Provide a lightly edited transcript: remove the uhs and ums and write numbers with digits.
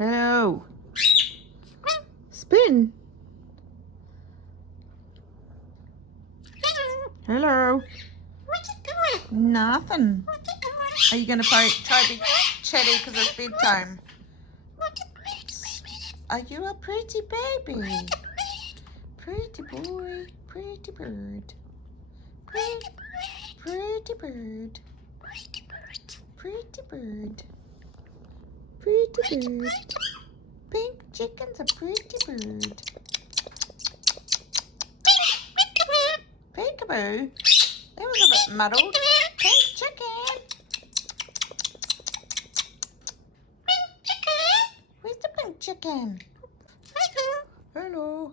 Hello. Spin. Hello. Nothing. Are you going to try to be chatty because it's bedtime? Are you a pretty baby? Pretty boy. Pretty bird. Pretty bird. Pretty bird. Pretty bird. Pink chicken's a pretty bird. Peekaboo. That was a bit muddled. Pink chicken. Where's the pink chicken? Hello.